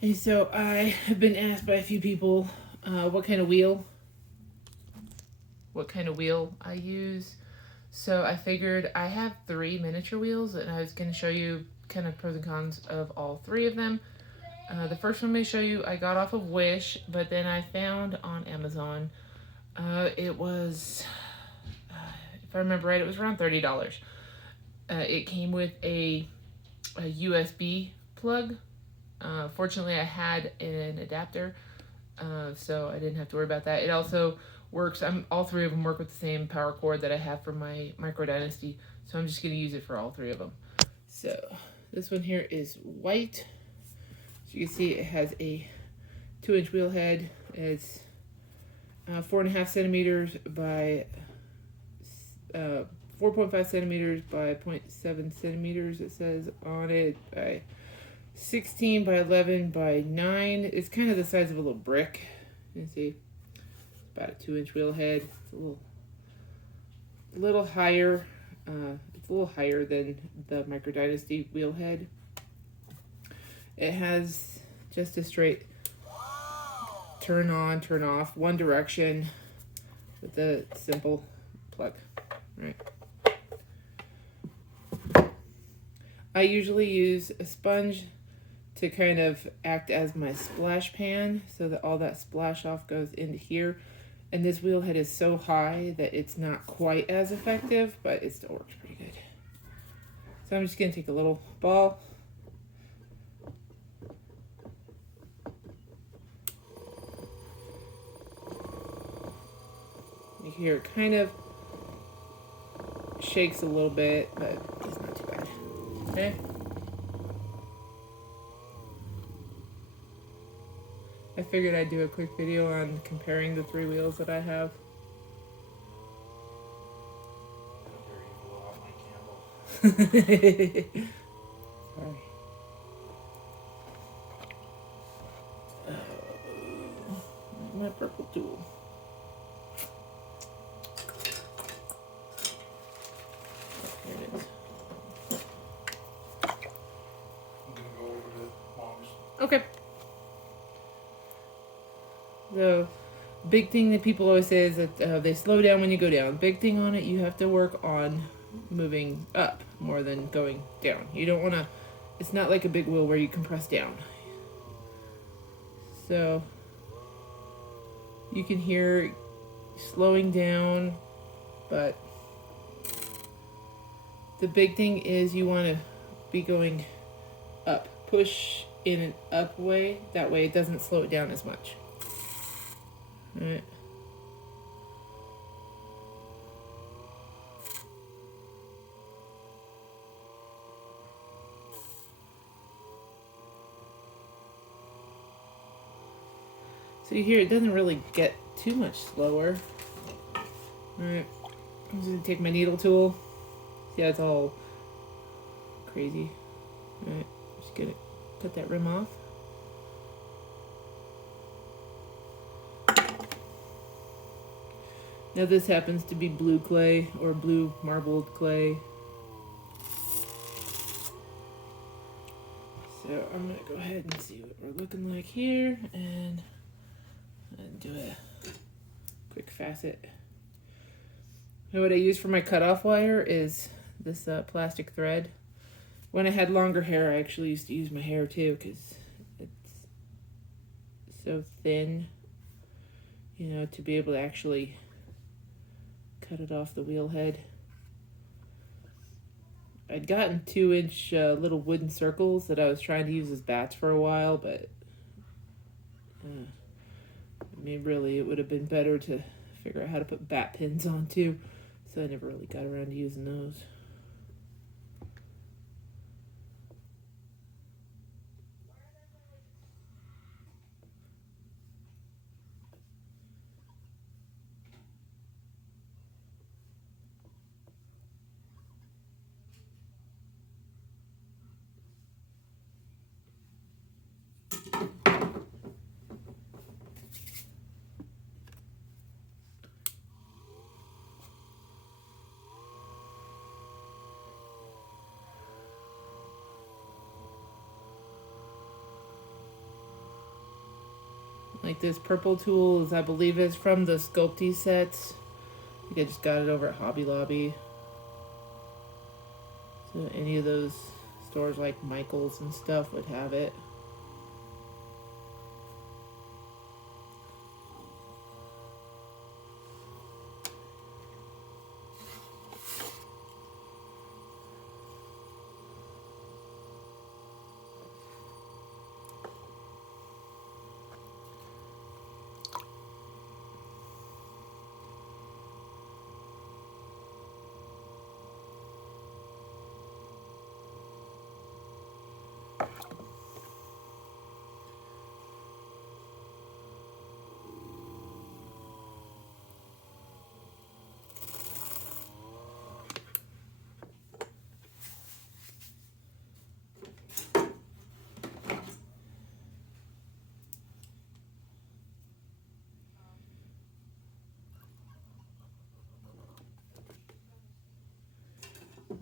And so I have been asked by a few people what kind of wheel I use. So I figured I have 3 miniature wheels, and I was going to show you kind of pros and cons of all 3 of them. The first one I'm going to show you I got off of Wish, but then I found on Amazon. It was, if I remember right, it was around $30. It came with a USB plug. Fortunately, I had an adapter, so I didn't have to worry about that. It also works. All 3 of them work with the same power cord that I have for my Micro Dynasty, so I'm just going to use it for all 3 of them. So this one here is white. So you can see it has a 2-inch wheel head. It's 4.5 centimeters by 4.5 centimeters by 0.7 centimeters. It says on it by 16 by 11 by 9. It's kind of the size of a little brick. You can see about a 2-inch wheel head. It's a little higher. It's a little higher than the Micro Dynasty wheel head. It has just a straight turn on, turn off, one direction with a simple plug. Right. I usually use a sponge to kind of act as my splash pan so that all that splash off goes into here. And this wheel head is so high that it's not quite as effective, but it still works pretty good. So I'm just going to take a little ball. You hear it kind of shakes a little bit, but it's not too bad. Okay. I figured I'd do a quick video on comparing the 3 wheels that I have. Sorry. My purple tool. Here it is. I'm gonna go over the logs. Okay. The big thing that people always say is that they slow down when you go down. Big thing on it, you have to work on moving up more than going down. You don't want to, it's not like a big wheel where you can press down. So you can hear it slowing down, but the big thing is you want to be going up. Push in an up way, that way it doesn't slow it down as much. Alright. So you hear it doesn't really get too much slower. Alright. I'm just gonna take my needle tool. See how it's all crazy. Alright. Just gonna cut that rim off. Now this happens to be blue clay or blue marbled clay. So I'm going to go ahead and see what we're looking like here and do a quick facet. Now what I use for my cutoff wire is this plastic thread. When I had longer hair, I actually used to use my hair too because it's so thin, you know, to be able to actually cut it off the wheel head. I'd gotten 2-inch little wooden circles that I was trying to use as bats for a while, but I mean, really, it would have been better to figure out how to put bat pins on too, so I never really got around to using those. Like this purple tool is, I believe, is from the Sculpty sets. I think I just got it over at Hobby Lobby. So any of those stores like Michael's and stuff would have it.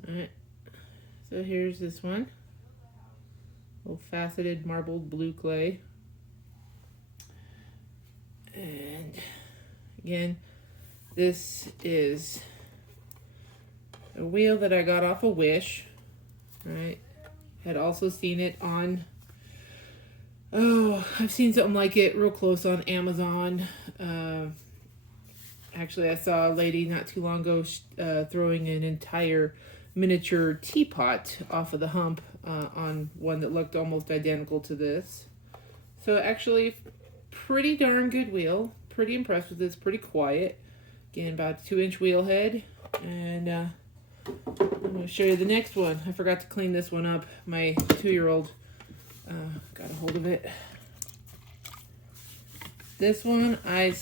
Alright, so here's this one. Little faceted marbled blue clay. And again, this is a wheel that I got off a Wish. Right? Had also seen it on, I've seen something like it real close on Amazon. Actually, I saw a lady not too long ago throwing an entire miniature teapot off of the hump on one that looked almost identical to this. So actually, pretty darn good wheel. Pretty impressed with this. Pretty quiet. Again, about a 2-inch wheel head. And I'm going to show you the next one. I forgot to clean this one up. My 2-year-old got a hold of it. This one I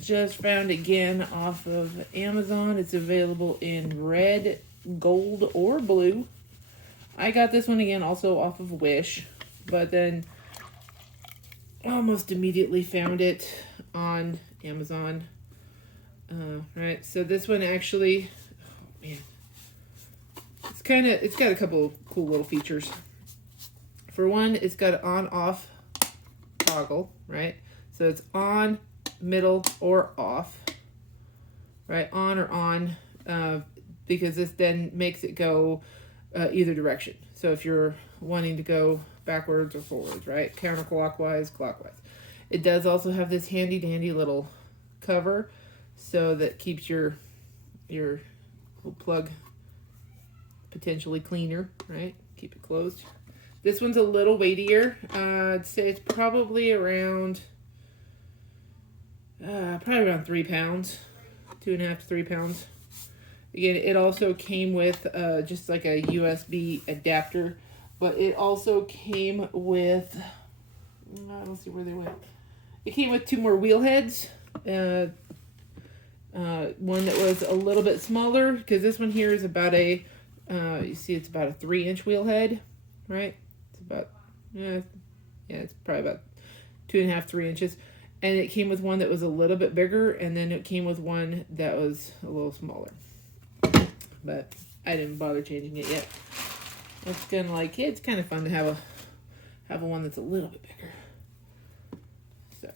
just found again off of Amazon. It's available in red, gold, or blue. I got this one again also off of Wish, but then almost immediately found it on Amazon. Right, so this one actually, oh man, it's got a couple of cool little features. For one, it's got an on-off toggle, right? So it's on, middle, or off, right? On or on, because this then makes it go either direction. So if you're wanting to go backwards or forwards, right? Counterclockwise, clockwise. It does also have this handy dandy little cover, so that keeps your little plug potentially cleaner, right? Keep it closed. This one's a little weightier. I'd say it's probably around 3 pounds, 2.5 to 3 pounds. Again, it also came with just like a USB adapter, but it also came with, I don't see where they went. It came with 2 more wheel heads. One that was a little bit smaller, because this one here is about a, you see it's about a 3-inch wheel head, right? It's about, it's probably about 2.5, 3 inches. And it came with one that was a little bit bigger, and then it came with one that was a little smaller. But I didn't bother changing it yet. It's kind of like, it's kind of fun to have a one that's a little bit bigger. So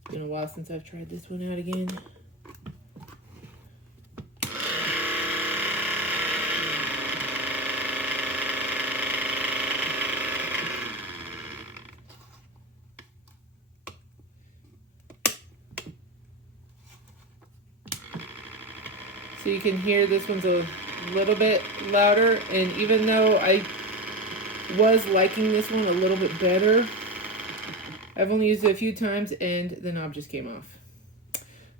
it's been a while since I've tried this one out again. So you can hear this one's a little bit louder, and even though I was liking this one a little bit better, I've only used it a few times and the knob just came off.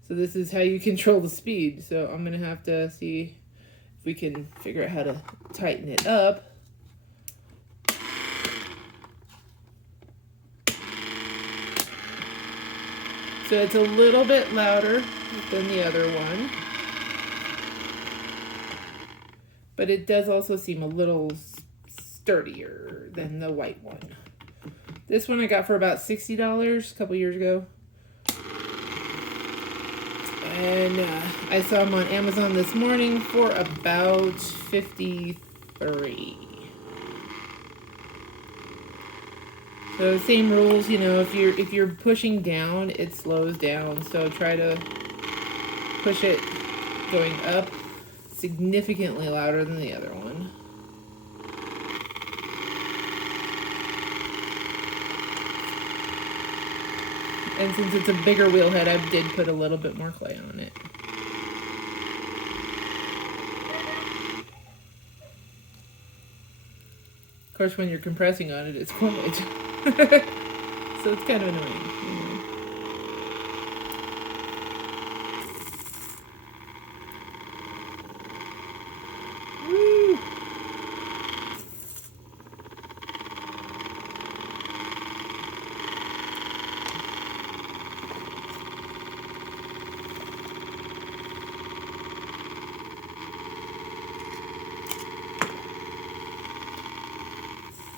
So this is how you control the speed. So I'm going to have to see if we can figure out how to tighten it up. So it's a little bit louder than the other one. But it does also seem a little sturdier than the white one. This one I got for about $60 a couple years ago. And I saw them on Amazon this morning for about $53. So same rules, you know, if you're pushing down, it slows down. So try to push it going up significantly louder than the other one. And since it's a bigger wheel head, I did put a little bit more clay on it. Of course, when you're compressing on it, it's quiet. So it's kind of annoying. Woo!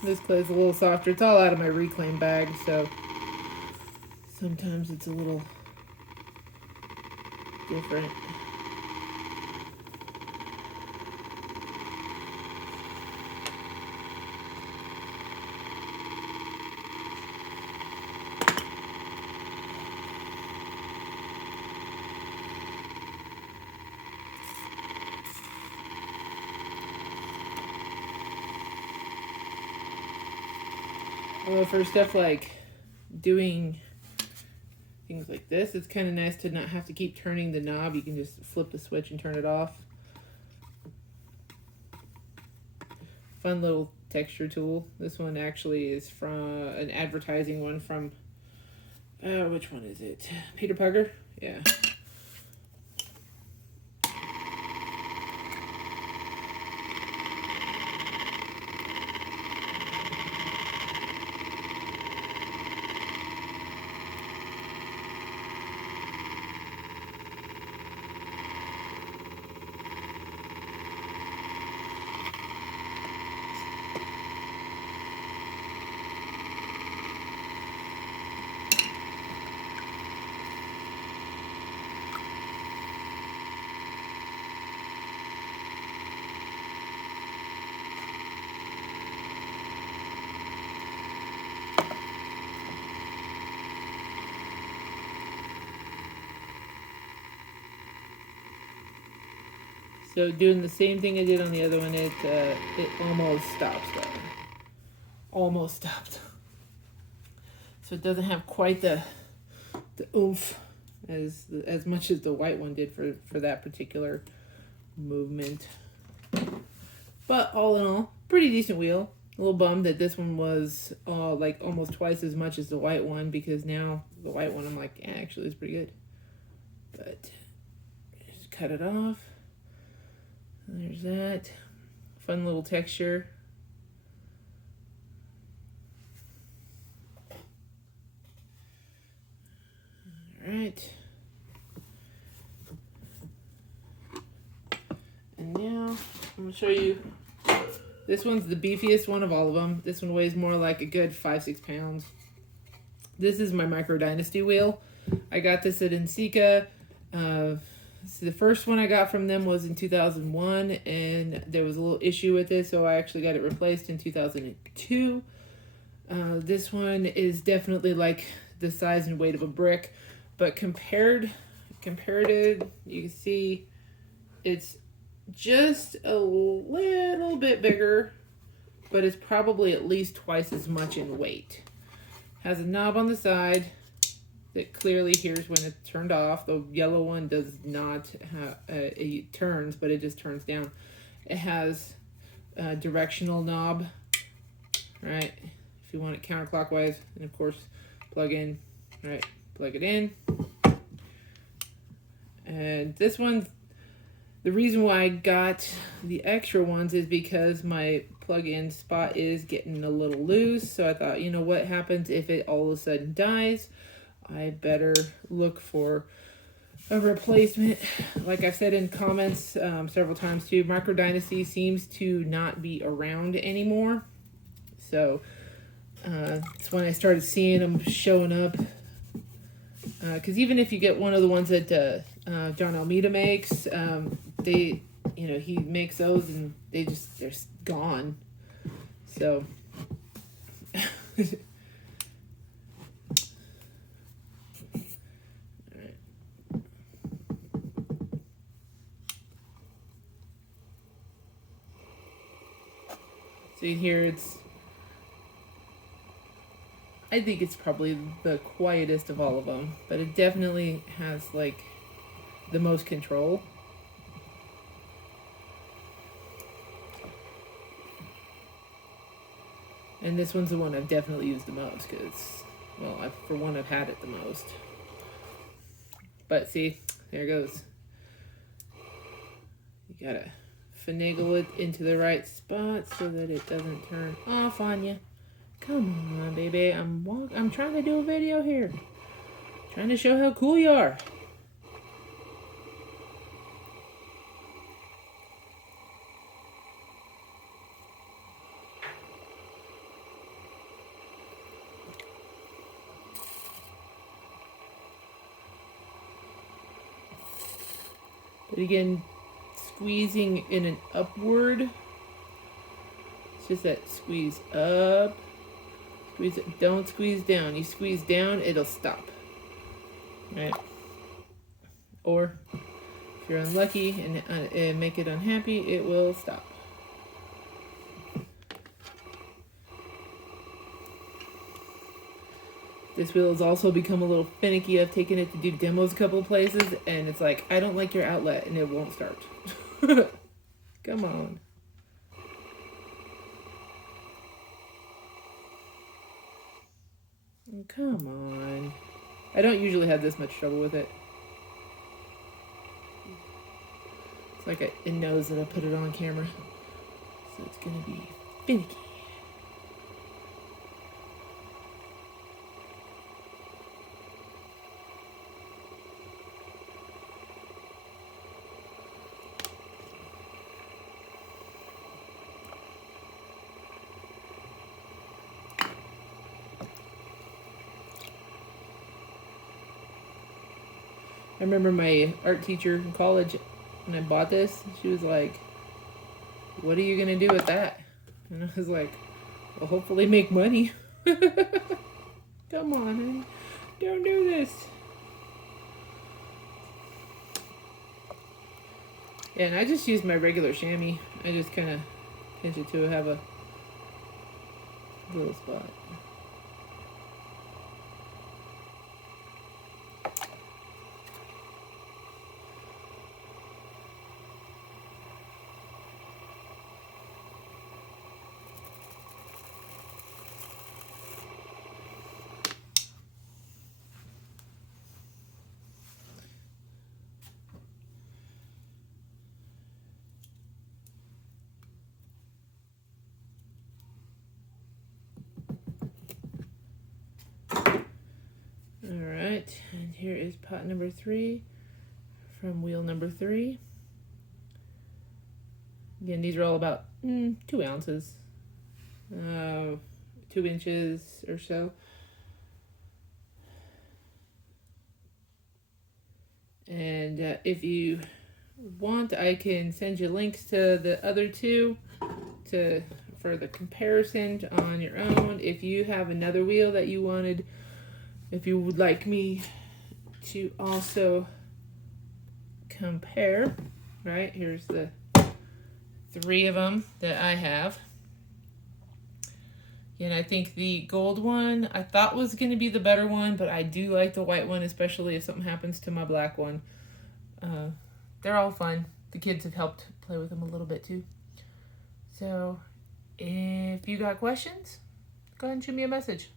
This clay's a little softer. It's all out of my reclaim bag, so sometimes it's a little different. Although for stuff like doing things like this, it's kind of nice to not have to keep turning the knob. You can just flip the switch and turn it off. Fun little texture tool. This one actually is from an advertising one from, which one is it? Peter Pugger? Yeah. So doing the same thing I did on the other one, it almost stops though. Almost stopped. So it doesn't have quite the oomph as much as the white one did for that particular movement. But all in all, pretty decent wheel. A little bummed that this one was like almost twice as much as the white one, because now the white one I'm like, yeah, actually it's pretty good. But just cut it off. There's that. Fun little texture. Alright. And now I'm going to show you. This one's the beefiest one of all of them. This one weighs more like a good 5-6 pounds. This is my Micro Dynasty wheel. I got this at Ensika. So the first one I got from them was in 2001, and there was a little issue with it, so I actually got it replaced in 2002. This one is definitely like the size and weight of a brick, but compared to, you can see it's just a little bit bigger, but it's probably at least twice as much in weight. Has a knob on the side that clearly hears when it's turned off. The yellow one does not have, it turns, but it just turns down. It has a directional knob, right? If you want it counterclockwise, and of course, plug in, right? Plug it in. And this one, the reason why I got the extra ones is because my plug-in spot is getting a little loose. So I thought, you know, what happens if it all of a sudden dies? I better look for a replacement. Like I've said in comments several times too, Micro Dynasty seems to not be around anymore. So it's when I started seeing them showing up. Because even if you get one of the ones that John Almeida makes, they, you know, he makes those and they're gone. So See here, I think it's probably the quietest of all of them, but it definitely has like the most control. And this one's the one I've definitely used the most because, well, for one, I've had it the most. But see, there it goes. You gotta finagle it into the right spot so that it doesn't turn off on you. Come on, baby. I'm trying to do a video here. Trying to show how cool you are. But again, squeezing in an upward. It's just that squeeze up. Squeeze it. Don't squeeze down. You squeeze down, it'll stop. Right? Or if you're unlucky and make it unhappy, it will stop. This wheel has also become a little finicky. I've taken it to do demos a couple of places, and it's like, I don't like your outlet, and it won't start. Come on. Come on. I don't usually have this much trouble with it. It's like it knows that I put it on camera. So it's going to be finicky. I remember my art teacher in college, when I bought this, she was like, what are you going to do with that? And I was like, well, hopefully make money. Come on, honey. Don't do this. Yeah, and I just use my regular chamois. I just kind of pinch it to have a little spot. Alright, and here is pot number 3 from wheel number 3. Again, these are all about 2 ounces, 2 inches or so. And if you want, I can send you links to the other 2 for the comparison on your own. If you have another wheel that you wanted, if you would like me to also compare, right, here's the 3 of them that I have. And I think the gold one I thought was going to be the better one, but I do like the white one, especially if something happens to my black one. They're all fun. The kids have helped play with them a little bit too. So if you got questions, go ahead and shoot me a message.